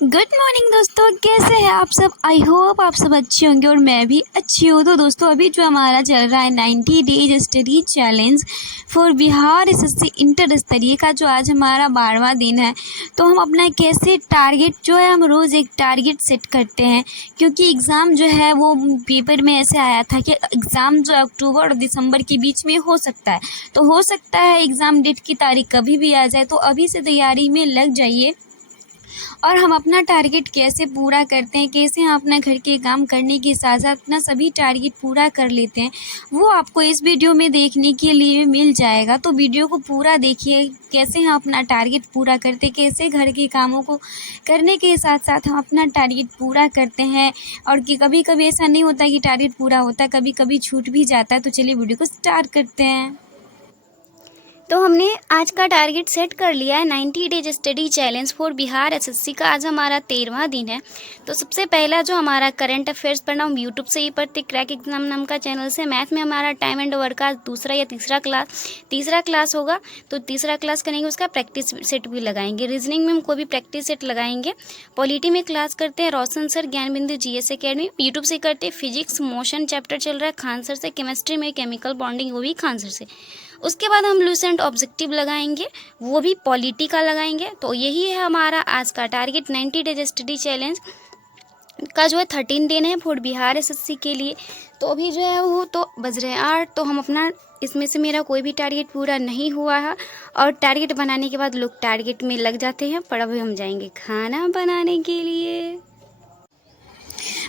Good morning दोस्तों, कैसे हैं आप सब। आई होप आप सब अच्छे होंगे और मैं भी अच्छी हूँ। तो दोस्तों अभी जो हमारा चल रहा है 90 days study challenge for Bihar SSC inter स्तरीय का, जो आज हमारा 12वां दिन है। तो हम अपना कैसे टारगेट जो है, हम रोज़ एक टारगेट सेट करते हैं, क्योंकि एग्ज़ाम जो है वो पेपर में ऐसे आया था कि एग्ज़ाम जो अक्टूबर और दिसंबर के बीच में हो सकता है। तो हो सकता है एग्ज़ाम डेट की तारीख कभी भी आ जाए, तो अभी से तैयारी में लग जाइए। और हम अपना टारगेट कैसे पूरा करते हैं, कैसे हम अपना घर के काम करने के साथ साथ अपना सभी टारगेट पूरा कर लेते हैं, वो आपको इस वीडियो में देखने के लिए मिल जाएगा। तो वीडियो को पूरा देखिए, कैसे हम अपना टारगेट पूरा करते हैं, कैसे घर के कामों को करने के साथ साथ हम अपना टारगेट पूरा करते हैं। और कि कभी कभी ऐसा नहीं होता कि टारगेट पूरा होता है, कभी कभी छूट भी जाता है। तो चलिए वीडियो को स्टार्ट करते हैं। तो हमने आज का टारगेट सेट कर लिया है 90 days study challenge for Bihar SSC का। आज हमारा 13वां दिन है। तो सबसे पहला जो हमारा करंट अफेयर्स पढ़ना, हम यूट्यूब से ही पढ़ते, क्रैक एग्जाम नाम का चैनल से। मैथ में हमारा टाइम एंड वर्क का दूसरा या तीसरा क्लास होगा। तो तीसरा क्लास करेंगे, उसका प्रैक्टिस सेट भी लगाएंगे। रीजनिंग में हम कोई भी प्रैक्टिस सेट लगाएंगे। पॉलिटी में क्लास करते हैं रोशन सर, ज्ञान बिंदु जीएस एकेडमी यूट्यूब से करते हैं। फिजिक्स मोशन चैप्टर चल रहा है खान सर से। केमिस्ट्री में केमिकल बॉन्डिंग, वो भी खान सर से। उसके बाद हम लूसेंट ऑब्जेक्टिव लगाएंगे, वो भी पॉलिटी का लगाएंगे। तो यही है हमारा आज का टारगेट 90 डेज स्टडी चैलेंज का, जो है 13 दिन है फॉर बिहार एसएससी के लिए। तो अभी जो है वो तो बज रहे हैं 8। तो हम अपना इसमें से मेरा कोई भी टारगेट पूरा नहीं हुआ है। और टारगेट बनाने के बाद लोग टारगेट में लग जाते हैं, पर अभी हम जाएंगे खाना बनाने के लिए।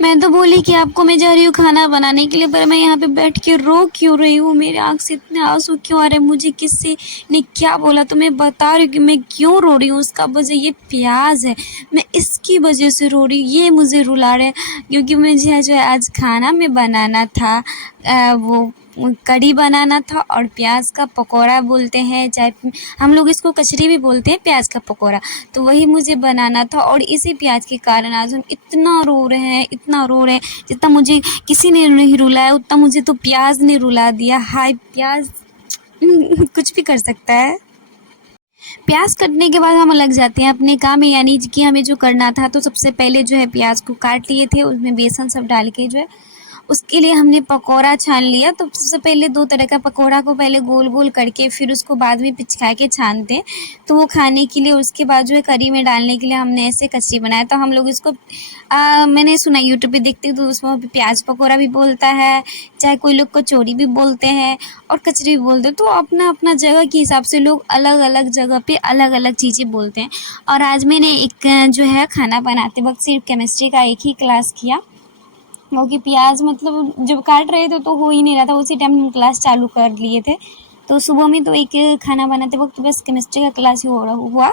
मैं तो बोली कि आपको मैं जा रही हूँ खाना बनाने के लिए, पर मैं यहाँ पे बैठ के रो क्यों रही हूँ। मेरे आँख से इतने आंसू क्यों आ रहे हैं, मुझे किसी ने क्या बोला तो मैं बता रही हूँ कि मैं क्यों रो रही हूँ। उसका वजह ये प्याज है, मैं इसकी वजह से रो रही हूँ। ये मुझे रुला रहे हैं क्योंकि मुझे जो है आज खाना में बनाना था, वो कढ़ी बनाना था और प्याज का पकौड़ा बोलते हैं, चाहे हम लोग इसको कचरी भी बोलते हैं, प्याज का पकौड़ा। तो वही मुझे बनाना था और इसी प्याज के कारण आज हम इतना रो रहे हैं, इतना रो रहे हैं। जितना मुझे किसी ने नहीं रुलाया, उतना मुझे तो प्याज ने रुला दिया। हाय प्याज कुछ भी कर सकता है। प्याज कटने के बाद हम लग जाते हैं अपने काम में, यानी कि हमें जो करना था। तो सबसे पहले जो है प्याज को काट लिए थे, उसमें बेसन सब डाल के जो है उसके लिए हमने पकौड़ा छान लिया। तो सबसे पहले 2 तरह का पकौड़ा को पहले गोल गोल करके फिर उसको बाद में पिचका के छानते हैं, तो वो खाने के लिए। उसके बाद जो है करी में डालने के लिए हमने ऐसे कचरी बनाया। तो हम लोग इसको मैंने सुना यूट्यूब पे देखते तो उसमें प्याज पकौड़ा भी बोलता है, चाहे कोई लोग कचौड़ी भी बोलते हैं और कचरी भी बोलते हैं। तो अपना अपना जगह के हिसाब से लोग अलग अलग जगह पे अलग अलग चीज़ें बोलते हैं। और आज मैंने एक जो है खाना बनाते वक्त सिर्फ केमिस्ट्री का एक ही क्लास किया, क्योंकि प्याज मतलब जब काट रहे थे तो हो ही नहीं रहा था, उसी टाइम हम क्लास चालू कर लिए थे। तो सुबह में तो एक खाना बनाते वक्त बस केमिस्ट्री का क्लास ही हो रहा हुआ।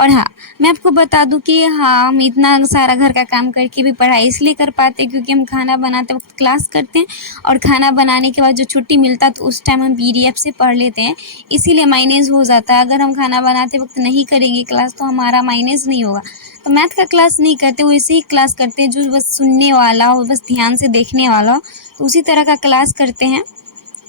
और हाँ, मैं आपको बता दूं कि हाँ, हम इतना सारा घर का काम करके भी पढ़ाई इसलिए कर पाते क्योंकि हम खाना बनाते वक्त क्लास करते हैं, और खाना बनाने के बाद जो छुट्टी मिलता है तो उस टाइम हम पीडीएफ से पढ़ लेते हैं, इसीलिए माइनेज हो जाता है। अगर हम खाना बनाते वक्त नहीं करेंगे क्लास तो हमारा माइनेज नहीं होगा। तो मैथ का क्लास नहीं करते, वो ऐसे ही क्लास करते हैं जो बस सुनने वाला हो, बस ध्यान से देखने वाला हो, तो उसी तरह का क्लास करते हैं।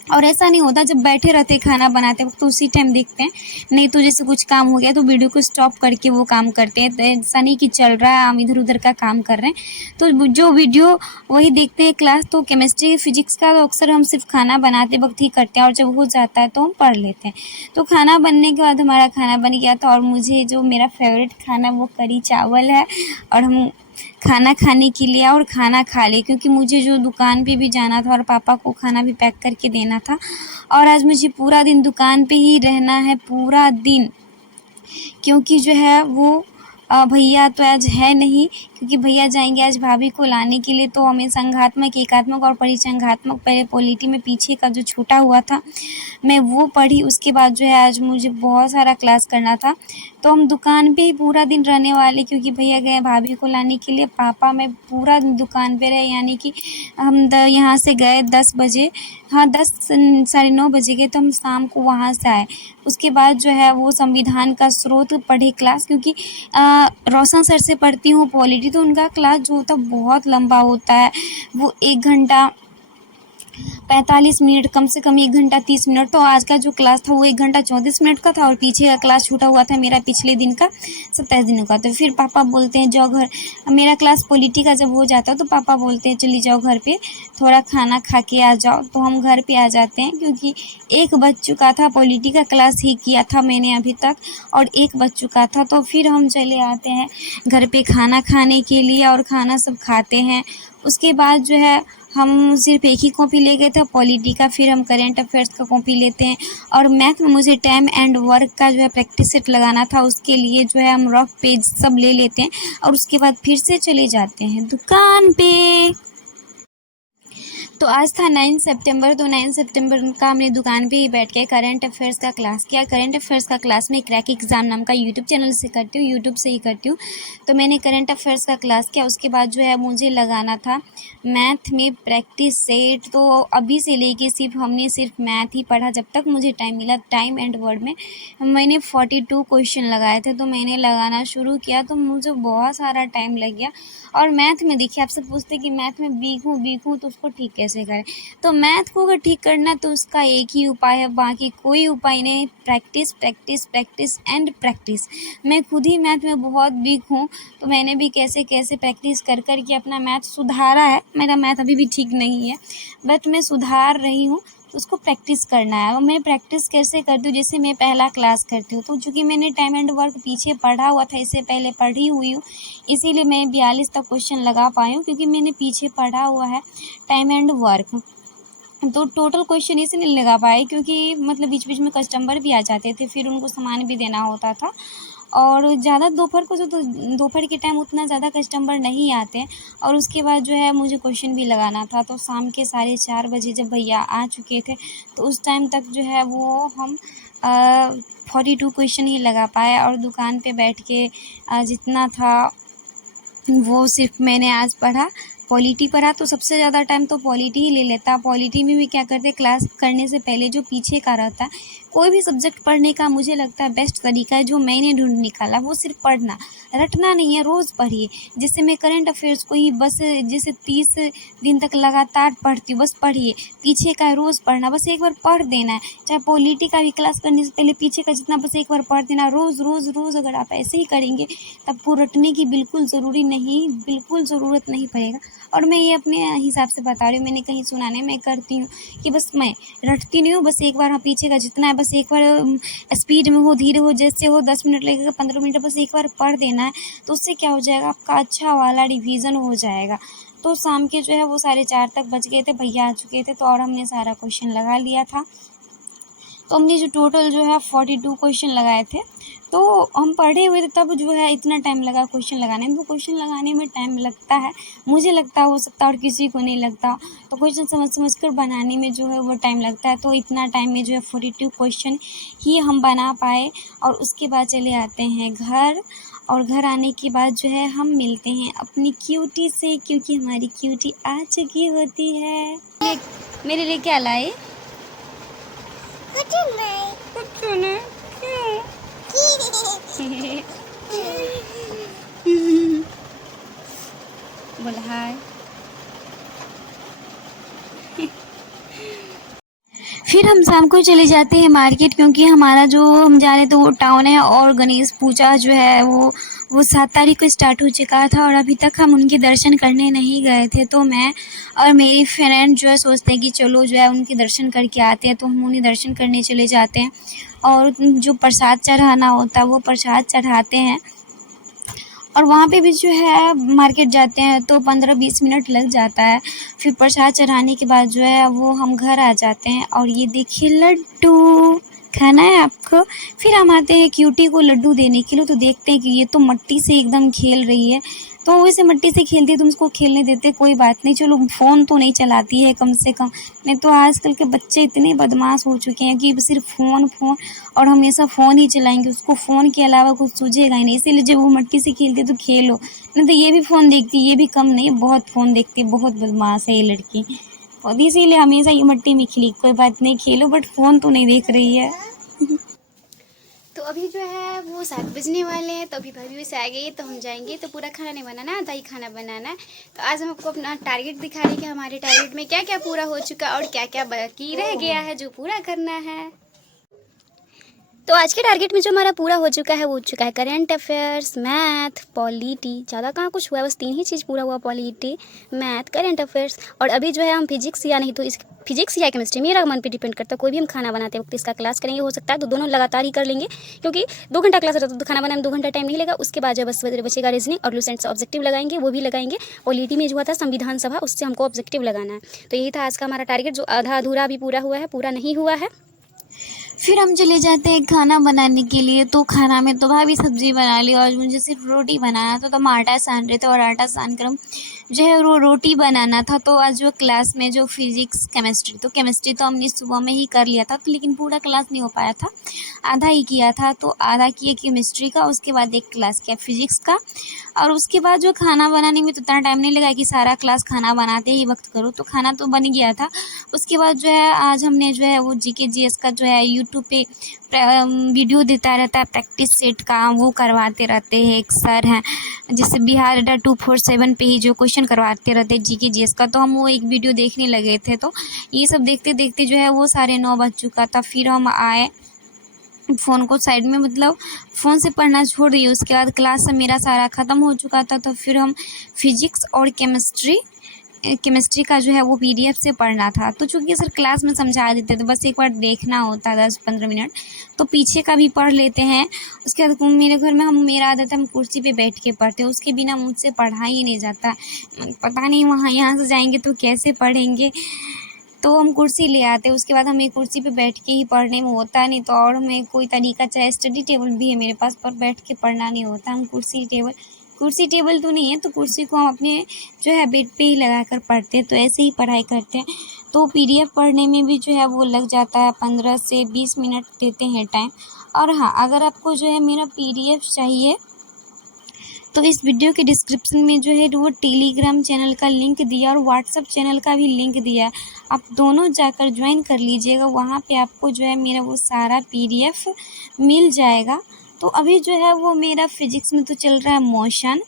और ऐसा नहीं होता जब बैठे रहते खाना बनाते वक्त तो उसी टाइम देखते हैं, नहीं तो जैसे कुछ काम हो गया तो वीडियो को स्टॉप करके वो काम करते हैं। तो ऐसा नहीं कि चल रहा है हम इधर उधर का काम कर रहे हैं, तो जो वीडियो वही देखते हैं क्लास। तो केमिस्ट्री फिजिक्स का तो अक्सर हम सिर्फ खाना बनाते वक्त ही करते हैं, और जब हो जाता है तो हम पढ़ लेते हैं। तो खाना बनने के बाद हमारा खाना बन गया था, और मुझे जो मेरा फेवरेट खाना वो कढ़ी चावल है। और हम खाना खाने के लिए और खाना खा लिए, क्योंकि मुझे जो दुकान पे भी जाना था और पापा को खाना भी पैक करके देना था। और आज मुझे पूरा दिन दुकान पे ही रहना है, पूरा दिन, क्योंकि जो है वो भैया तो आज है नहीं, क्योंकि भैया जाएंगे आज भाभी को लाने के लिए। तो हमें संघात्मक, एकात्मक और परिसंघात्मक, पहले पॉलिटी में पीछे का जो छूटा हुआ था मैं वो पढ़ी। उसके बाद जो है आज मुझे बहुत सारा क्लास करना था, तो हम दुकान पे ही पूरा दिन रहने वाले, क्योंकि भैया गए भाभी को लाने के लिए, पापा मैं पूरा दिन दुकान पे रहे। यानी कि हम यहाँ से गए 10 बजे, हाँ 10 साढ़े 9 बजे गए, तो हम शाम को वहाँ से आए। उसके बाद जो है वो संविधान का स्रोत पढ़े क्लास, क्योंकि रोशन सर से पढ़ती हूँ पॉलिटी, तो उनका क्लास जो होता है बहुत लंबा होता है, वो 1 घंटा 45 मिनट, कम से कम 1 घंटा 30 मिनट। तो आज का जो क्लास था वो 1 घंटा 34 मिनट का था और पीछे का क्लास छूटा हुआ था मेरा पिछले दिन का 27 दिनों का। तो फिर पापा बोलते हैं जाओ घर, मेरा क्लास पॉलिटी का जब हो जाता है तो पापा बोलते हैं चली जाओ घर पे, थोड़ा खाना खा के आ जाओ। तो हम घर पे आ जाते हैं क्योंकि एक बज चुका था, पॉलिटी का क्लास ही किया था मैंने अभी तक और एक बज चुका था। तो फिर हम चले आते हैं घर पे खाना खाने के लिए और खाना सब खाते हैं। उसके बाद जो है हम सिर्फ एक ही कॉपी ले गए थे पॉलिटी का, फिर हम करेंट अफेयर्स का कॉपी लेते हैं। और मैथ में मुझे टाइम एंड वर्क का जो है प्रैक्टिस सेट लगाना था, उसके लिए जो है हम रफ पेज सब ले लेते हैं और उसके बाद फिर से चले जाते हैं दुकान पे। तो आज था 9 सितंबर, तो 9 सितंबर का हमने दुकान पे ही बैठ के करंट अफेयर्स का क्लास किया। करंट अफेयर्स का क्लास में क्रैक एग्ज़ाम नाम का यूट्यूब चैनल से करती हूँ, यूट्यूब से ही करती हूँ। तो मैंने करंट अफेयर्स का क्लास किया। उसके बाद जो है मुझे लगाना था मैथ में प्रैक्टिस सेट। तो अभी से लेके सिर्फ मैथ ही पढ़ा जब तक मुझे टाइम मिला। टाइम एंड वर्ड में मैंने 42 क्वेश्चन लगाए थे, तो मैंने लगाना शुरू किया तो मुझे बहुत सारा टाइम लग गया। और मैथ में देखिए, आपसे पूछते कि मैथ में वीक हूँ तो उसको ठीक कैसे करें। तो मैथ को अगर ठीक करना तो उसका एक ही उपाय है, बाकी कोई उपाय नहीं। Practice practice practice and practice. मैं खुद ही मैथ में बहुत वीक हूँ, तो मैंने भी कैसे कैसे प्रैक्टिस कर कर के अपना मैथ सुधारा है। मेरा मैथ अभी भी ठीक नहीं है बट मैं सुधार रही हूँ, तो उसको प्रैक्टिस करना है। और मैं प्रैक्टिस कैसे करती हूँ, जैसे मैं पहला क्लास करती हूँ तो चूँकि मैंने टाइम एंड वर्क पीछे पढ़ा हुआ था, इससे पहले पढ़ी हुई हूँ, इसीलिए मैं 42 तक क्वेश्चन लगा पाई हूँ क्योंकि मैंने पीछे पढ़ा हुआ है टाइम एंड वर्क। तो टोटल क्वेश्चन इसे नहीं लगा पाए क्योंकि मतलब बीच बीच में कस्टमर भी आ जाते थे, फिर उनको सामान भी देना होता था। और ज़्यादा दोपहर को तो दोपहर के टाइम उतना ज़्यादा कस्टमर नहीं आते हैं। और उसके बाद जो है मुझे क्वेश्चन भी लगाना था, तो शाम के 4:30 बजे जब भैया आ चुके थे तो उस टाइम तक जो है वो हम 42 क्वेश्चन ही लगा पाए। और दुकान पे बैठ के जितना था वो सिर्फ मैंने आज पढ़ा, पॉलिटी पढ़ा। तो सबसे ज़्यादा टाइम तो पॉलिटी ही ले लेता। पॉलिटी में भी क्या करते, क्लास करने से पहले जो पीछे का रहता है, कोई भी सब्जेक्ट पढ़ने का मुझे लगता है बेस्ट तरीका है जो मैंने ढूंढ निकाला, वो सिर्फ पढ़ना, रटना नहीं है। रोज़ पढ़िए। जैसे मैं करंट अफेयर्स को ही बस जैसे 30 दिन तक लगातार पढ़ती हूँ, बस पढ़िए। पीछे का रोज़ पढ़ना, बस एक बार पढ़ देना है। चाहे पॉलिटी का भी क्लास करने से पहले पीछे का जितना बस एक बार पढ़ देना। रोज़ रोज़ रोज़ अगर आप ऐसे ही करेंगे तब को रटने की बिल्कुल ज़रूरत नहीं पड़ेगा। और मैं ये अपने हिसाब से बता रही हूँ, मैंने कहीं सुना नहीं, मैं करती हूँ कि बस मैं रटती नहीं हूँ। बस एक बार पीछे का जितना है बस एक बार स्पीड में हो, धीरे हो, जैसे हो, 10 मिनट लगेगा, 15 मिनट, बस एक बार पढ़ देना है। तो उससे क्या हो जाएगा, आपका अच्छा वाला रिवीजन हो जाएगा। तो शाम के जो है वो 4:30 तक बज गए थे, भैया आ चुके थे, तो और हमने सारा क्वेश्चन लगा लिया था। तो हमने जो टोटल जो है 42 क्वेश्चन लगाए थे। तो हम पढ़े हुए थे तब जो है इतना टाइम लगा क्वेश्चन लगाने में। तो क्वेश्चन लगाने में टाइम लगता है, मुझे लगता हो सकता और किसी को नहीं लगता। तो क्वेश्चन समझ कर बनाने में जो है वो टाइम लगता है। तो इतना टाइम में जो है 42 क्वेश्चन ही हम बना पाए। और उसके बाद चले आते हैं घर। और घर आने के बाद जो है हम मिलते हैं अपनी क्यूटी से, क्योंकि हमारी क्यूटी आ चुकी होती है। मेरे लिए क्या लाए? कुछ नहीं। क्यों? बोला हाय। फिर हम शाम को चले जाते हैं मार्केट, क्योंकि हमारा जो हम जा रहे थे वो टाउन है और गणेश पूजा जो है वो 7 तारीख को स्टार्ट हो चुका था और अभी तक हम उनके दर्शन करने नहीं गए थे। तो मैं और मेरी फ्रेंड जो है सोचते हैं कि चलो जो है उनके दर्शन करके आते हैं। तो हम उन्हें दर्शन करने चले जाते हैं और जो प्रसाद चढ़ाना होता है वो प्रसाद चढ़ाते हैं। और वहाँ पे भी जो है मार्केट जाते हैं तो 15-20 मिनट लग जाता है। फिर प्रसाद चढ़ाने के बाद जो है वो हम घर आ जाते हैं। और ये देखिए लड्डू खाना है आपको। फिर हम आते हैं क्यूटी को लड्डू देने के लिए। तो देखते हैं कि ये तो मिट्टी से एकदम खेल रही है, तो वैसे मिट्टी से खेलती है तो उसको खेलने देते, कोई बात नहीं, चलो फ़ोन तो नहीं चलाती है कम से कम। नहीं तो आजकल के बच्चे इतने बदमाश हो चुके हैं कि सिर्फ फ़ोन और हमेशा फ़ोन ही चलाएंगे, उसको फ़ोन के अलावा कुछ सूझेगा ही नहीं। इसीलिए जब वो मिट्टी से खेलते तो खेलो, नहीं तो ये भी फ़ोन देखती है, ये भी कम नहीं, बहुत फ़ोन देखती है, बहुत बदमाश है ये लड़की। और इसीलिए हमेशा ये मिट्टी में खेली, कोई बात नहीं खेलो, बट फ़ोन तो नहीं देख रही है। तो तो अभी जो है वो 7 बजने वाले हैं। तो अभी भाभी भी से आ गई तो हम जाएंगे। तो पूरा खाना नहीं बनाना, आधा ही खाना बनाना है। तो आज हम आपको अपना टारगेट दिखा रहे हैं कि हमारे टारगेट में क्या क्या पूरा हो चुका है और क्या क्या बाकी रह गया है जो पूरा करना है। तो आज के टारगेट में जो हमारा पूरा हो चुका है वो हो चुका है करंट अफेयर्स, मैथ, पॉलिटी। ज़्यादा कहाँ कुछ हुआ है, बस 3 ही चीज़ पूरा हुआ, पॉलिटी, मैथ, करंट अफेयर्स। और अभी जो है हम फिजिक्स या नहीं तो इस फिजिक्स या केमिस्ट्री मेरा मन पे डिपेंड करता है। कोई भी हम खाना बनाते वक्त इसका क्लास करेंगे, हो सकता है तो दोनों लगातार ही कर लेंगे, क्योंकि 2 घंटा क्लास रहता है तो खाना बनाने में 2 घंटा टाइम नहीं लगेगा। उसके बाद जो बस बचेगा रीजनिंग और लूसेंट से ऑब्जेक्टिव लगाएंगे, वो भी लगाएंगे। पॉलिटी में जो हुआ था संविधान सभा, उससे हमको ऑब्जेक्टिव लगाना है। तो यही था आज का हमारा टारगेट, जो आधा अधूरा अभी पूरा हुआ है, पूरा नहीं हुआ है। फिर हम चले जाते हैं खाना बनाने के लिए। तो खाना में तो भाभी सब्जी बना ली और मुझे सिर्फ रोटी बनाना था, तो हम आटा सान रहे थे और आटा सान कर हम जो है वो रोटी बनाना था। तो आज जो क्लास में जो फिजिक्स केमिस्ट्री, तो केमिस्ट्री तो हमने सुबह में ही कर लिया था, तो लेकिन पूरा क्लास नहीं हो पाया था, आधा ही किया था। तो आधा किया केमिस्ट्री का, उसके बाद एक क्लास किया फिजिक्स का, और उसके बाद जो खाना बनाने में तो इतना टाइम नहीं लगा कि सारा क्लास खाना बनाते ही वक्त करो, तो खाना तो बन गया था। उसके बाद जो है आज हमने जो है वो जीके जीएस का जो है यूट्यूब पे वीडियो देता रहता है प्रैक्टिस सेट का, वो करवाते रहते हैं। एक सर हैं जिससे बिहार अड्डा 247 पे ही जो क्वेश्चन करवाते रहते हैं जीके जीएस का, तो हम वो एक वीडियो देखने लगे थे। तो ये सब देखते देखते जो है वो 9:30 बज चुका था। फिर हम आए, फ़ोन को साइड में मतलब फ़ोन से पढ़ना छोड़ दिए। उसके बाद क्लास सब मेरा सारा ख़त्म हो चुका था। तो फिर हम फिजिक्स और केमिस्ट्री का जो है वो पीडीएफ से पढ़ना था। तो चूँकि सर क्लास में समझा देते तो बस एक बार देखना होता 10-15 मिनट, तो पीछे का भी पढ़ लेते हैं। उसके बाद मेरे घर में मेरा आदत है हम कुर्सी पे बैठ के पढ़ते हैं, उसके बिना मुझसे पढ़ा ही नहीं जाता। पता नहीं वहाँ यहाँ से जाएंगे तो कैसे पढ़ेंगे, तो हम कुर्सी ले आते। उसके बाद हमें कुर्सी पे बैठ के ही पढ़ने में होता नहीं, तो और हमें कोई तरीका, चाहे स्टडी टेबल भी है मेरे पास, पर बैठ के पढ़ना नहीं होता। हम कुर्सी टेबल तो नहीं है, तो कुर्सी को हम अपने जो है बेड पे ही लगा कर पढ़ते हैं, तो ऐसे ही पढ़ाई करते हैं। तो पीडीएफ पढ़ने में भी जो है वो लग जाता है 15 से 20 मिनट देते हैं टाइम। और हाँ, अगर आपको जो है मेरा पीडीएफ चाहिए तो इस वीडियो के डिस्क्रिप्शन में जो है वो टेलीग्राम चैनल का लिंक दिया और व्हाट्सएप चैनल का भी लिंक दिया है, आप दोनों जाकर ज्वाइन कर लीजिएगा। वहाँ पे आपको जो है मेरा वो सारा पीडीएफ मिल जाएगा। तो अभी जो है वो मेरा फिजिक्स में तो चल रहा है मोशन,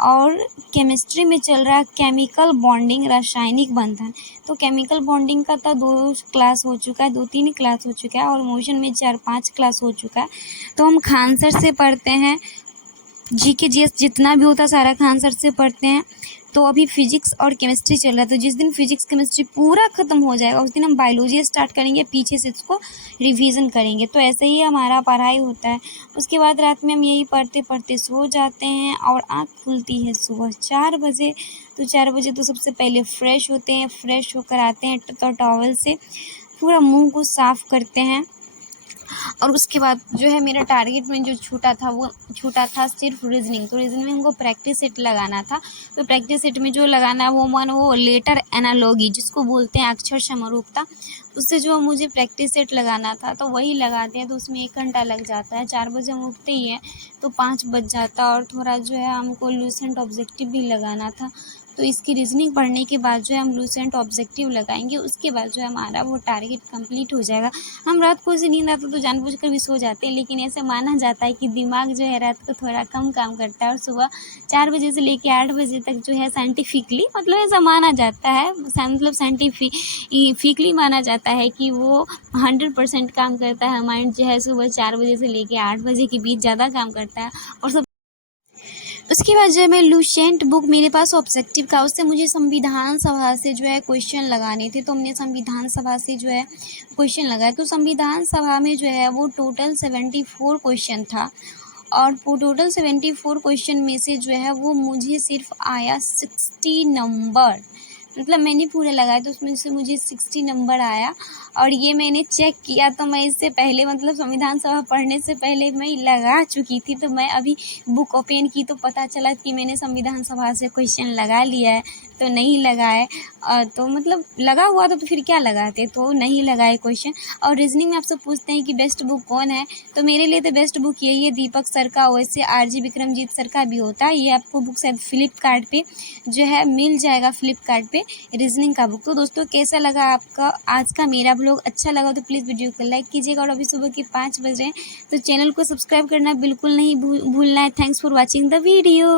और केमिस्ट्री में चल रहा है केमिकल बॉन्डिंग, रासायनिक बंधन। तो केमिकल बॉन्डिंग का तो 2 क्लास हो चुका है, 2-3 क्लास हो चुका है, और मोशन में 4-5 क्लास हो चुका है। तो हम खान सर से पढ़ते हैं, जीके जीएस जितना भी होता है सारा खान सर से पढ़ते हैं। तो अभी फिजिक्स और केमिस्ट्री चल रहा है, तो जिस दिन फिजिक्स केमिस्ट्री पूरा ख़त्म हो जाएगा उस दिन हम बायोलॉजी स्टार्ट करेंगे, पीछे से इसको रिवीजन करेंगे। तो ऐसे ही हमारा पढ़ाई होता है। उसके बाद रात में हम यही पढ़ते पढ़ते सो जाते हैं और आँख खुलती है सुबह 4 बजे। तो 4 बजे तो सबसे पहले फ्रेश होते हैं, फ्रेश होकर आते हैं तो टॉवल से पूरा मुँह को साफ़ करते हैं। और उसके बाद जो है मेरा टारगेट में जो छूटा था सिर्फ रीजनिंग। तो रीजनिंग में हमको प्रैक्टिस सेट लगाना था। तो प्रैक्टिस सेट में जो लगाना है वो लेटर एनालॉगी, जिसको बोलते हैं अक्षर समरूपता, उससे जो मुझे प्रैक्टिस सेट लगाना था तो वही लगाते हैं। तो उसमें 1 घंटा लग जाता है। 4 बजे हम उठते ही हैं तो 5 बज जाता है। और थोड़ा जो है हमको लूसेंट ऑब्जेक्टिव भी लगाना था। तो इसकी रीजनिंग पढ़ने के बाद जो है हम लूसेंट ऑब्जेक्टिव लगाएंगे। उसके बाद जो है हमारा वो टारगेट कंप्लीट हो जाएगा। हम रात को ऐसे नींद आता तो जानबूझकर भी सो जाते हैं, लेकिन ऐसे माना जाता है कि दिमाग जो है रात को थोड़ा कम काम करता है और सुबह 4 बजे से लेकर 8 बजे तक जो है साइंटिफिकली, मतलब ऐसा माना जाता है, मतलब साइंटिफिकली माना जाता है कि वो 100% काम करता है। माइंड जो है सुबह 4 बजे से लेकर 8 बजे के बीच ज़्यादा काम करता है। और सब उसके बाद जो है मैं लूसेंट बुक मेरे पास ऑब्जेक्टिव का, उससे मुझे संविधान सभा से जो है क्वेश्चन लगाने थे। तो हमने संविधान सभा से जो है क्वेश्चन लगाए। तो संविधान सभा में जो है वो टोटल 74 क्वेश्चन था, और टोटल 74 क्वेश्चन में से जो है वो मुझे सिर्फ आया 60 नंबर। मतलब मैंने पूरे लगाए तो उसमें से मुझे 60 नंबर आया। और ये मैंने चेक किया तो मैं इससे पहले, मतलब संविधान सभा पढ़ने से पहले मैं लगा चुकी थी। तो मैं अभी बुक ओपन की तो पता चला कि मैंने संविधान सभा से क्वेश्चन लगा लिया है, तो नहीं लगाए। तो मतलब लगा हुआ था तो फिर क्या लगाते, तो नहीं लगाए क्वेश्चन। और रीजनिंग में आपसे पूछते हैं कि बेस्ट बुक कौन है, तो मेरे लिए तो बेस्ट बुक यही है दीपक सर का। वैसे आरजी विक्रमजीत सर का भी होता है, ये आपको बुक शायद फ्लिपकार्ट पे जो है मिल जाएगा, फ्लिपकार्ट पे। है रीजनिंग का बुक। तो दोस्तों कैसा लगा आपका आज का मेरा ब्लॉग? अच्छा लगा तो प्लीज़ वीडियो को लाइक कीजिएगा और अभी सुबह के 5 बज रहे हैं तो चैनल को सब्सक्राइब करना बिल्कुल नहीं भूलना है। Thanks for watching the video.